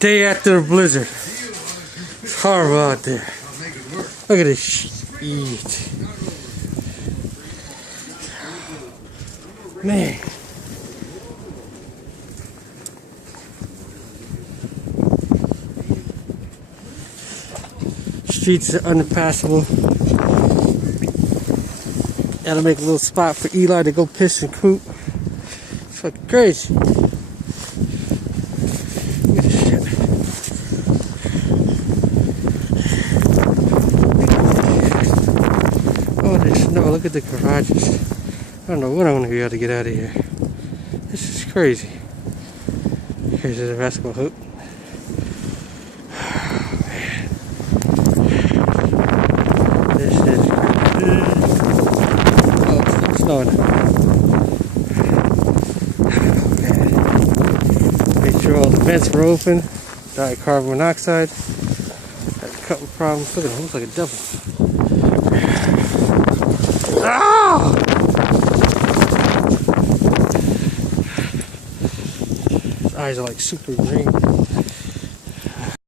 Day after a blizzard. It's horrible out there. Look at this shit. Man. Streets are unpassable. Gotta make a little spot for Eli to go piss and poop. It's fucking crazy. Look at this shit. Oh, there's snow. Look at the garages. I don't know when I'm gonna be able to get out of here. This is crazy. Here's the basketball hoop. Snowing. Make sure all the vents were open. Died carbon monoxide. Had a couple problems. Look at him, looks like a devil. Ah! His eyes are like super green.